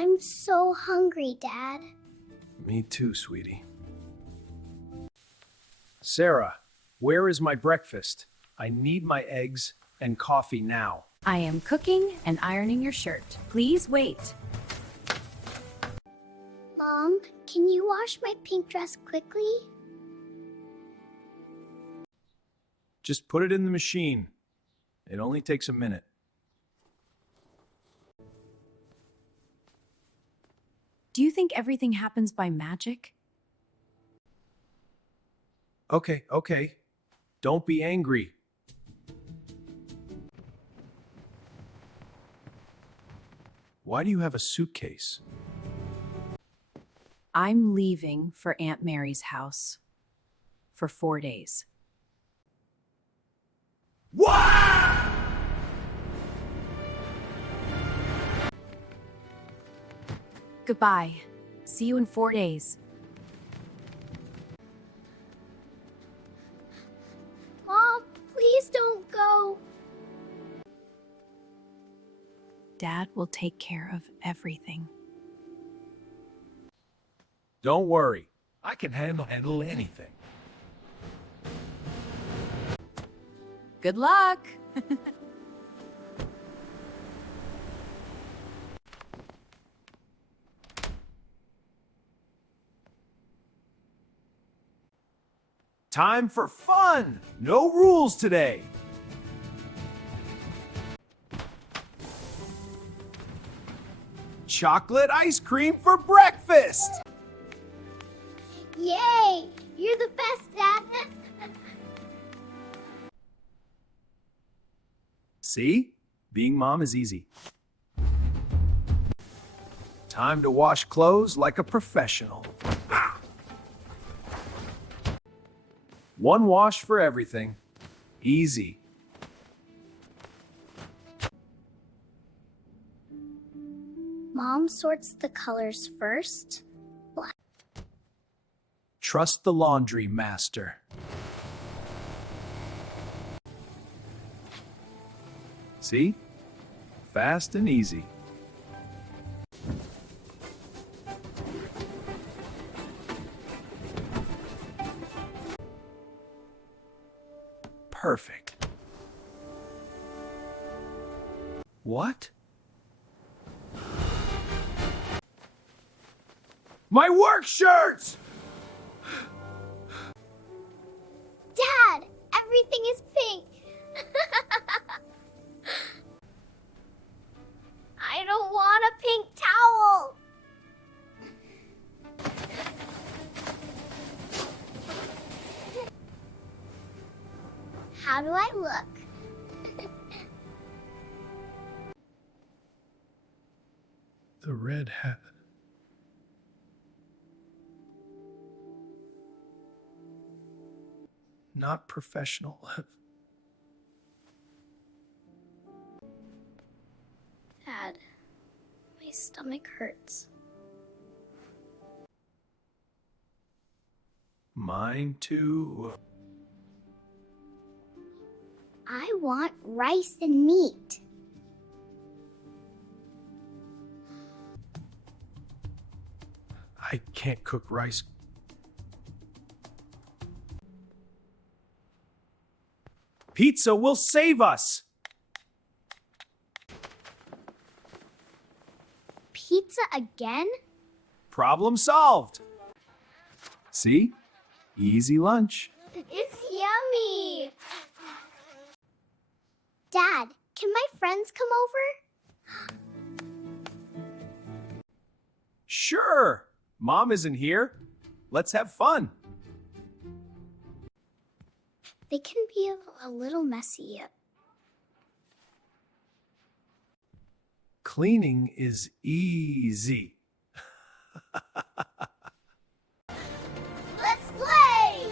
I'm so hungry, Dad. Me too, sweetie. Sarah, where is my breakfast? I need my eggs and coffee now. I am cooking and ironing your shirt. Please wait. Mom, can you wash my pink dress quickly? Just put it in the machine. It only takes a minute. Do you think everything happens by magic? Okay. Don't be angry. Why do you have a suitcase? I'm leaving for Aunt Mary's house for 4 days. What? Goodbye. See you in 4 days. Mom, please don't go. Dad will take care of everything. Don't worry. I can handle anything. Good luck! Time for fun! No rules today! Chocolate ice cream for breakfast! Yay! You're the best, Dad. See? Being mom is easy. Time to wash clothes like a professional. One wash for everything. Easy. Mom sorts the colors first. Trust the laundry master. See? Fast and easy. Perfect. What? My work shirts! Dad, everything is pink. I don't want a pink towel. How do I look? The red hat. Not professional. Dad, my stomach hurts. Mine too. I want rice and meat. I can't cook rice. Pizza will save us! Pizza again? Problem solved! See? Easy lunch. It's yummy! Dad, can my friends come over? Sure! Mom isn't here. Let's have fun. They can be a little messy. Cleaning is easy. Let's play!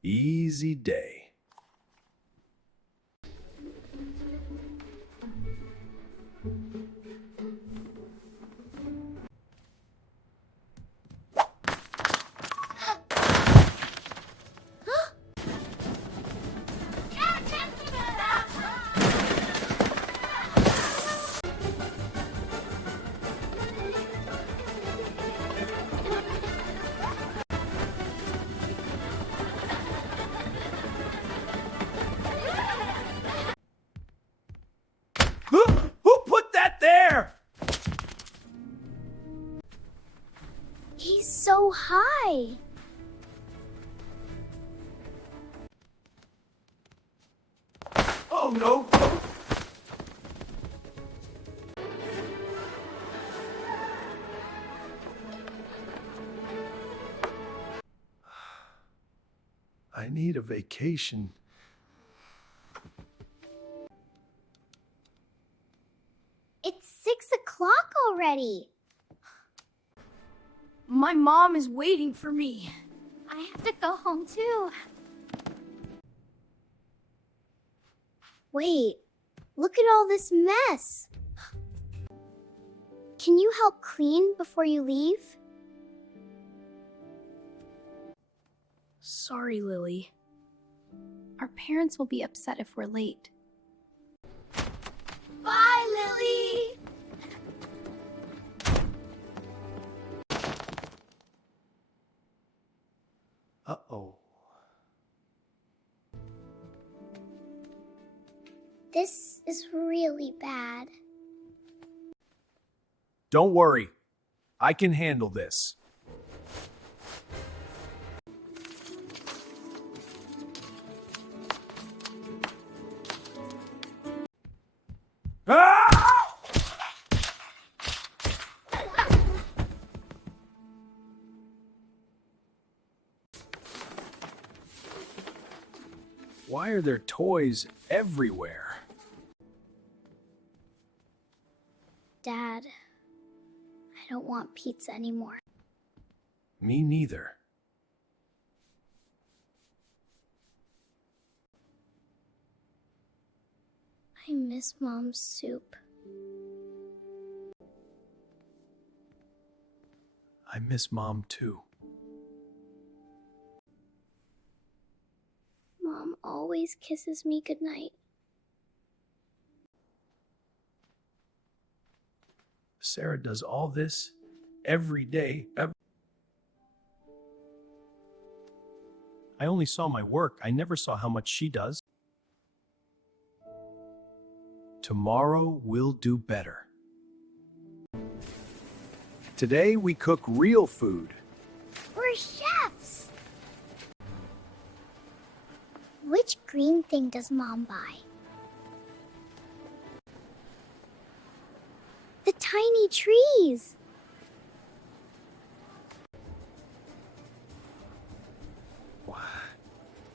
Easy day. Who put that there? He's so high. Oh no! I need a vacation. It's 6 o'clock already. My mom is waiting for me. I have to go home too. Wait, look at all this mess. Can you help clean before you leave? Sorry, Lily. Our parents will be upset if we're late. Bye, Lily! Uh-oh. This is really bad. Don't worry. I can handle this. Ah! Why are there toys everywhere? Dad, I don't want pizza anymore. Me neither. I miss Mom's soup. I miss Mom too. Mom always kisses me goodnight. Sarah does all this every day. I only saw my work. I never saw how much she does. Tomorrow we'll do better. Today we cook real food. We're chefs! Which green thing does Mom buy? The tiny trees!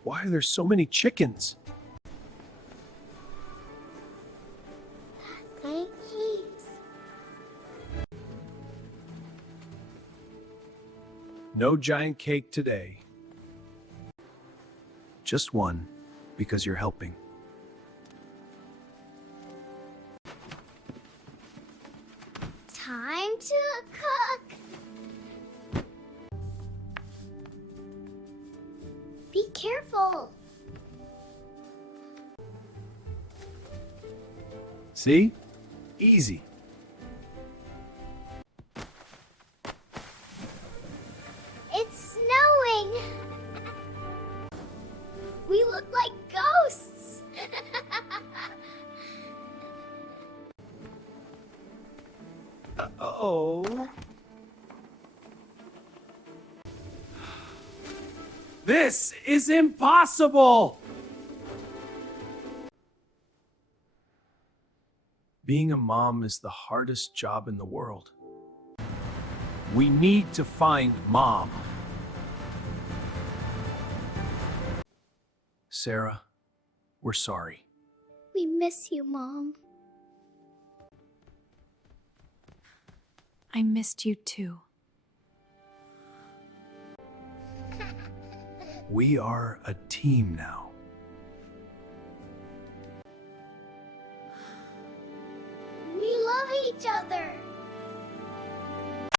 Why are there so many chickens? Thanks. No giant cake today. Just one, because you're helping. Time to cook! Be careful! See? Easy. It's snowing! We look like ghosts! Uh-oh. This is impossible! Being a mom is the hardest job in the world. We need to find Mom. Sarah, we're sorry. We miss you, Mom. I missed you too. We are a team now. We love each other.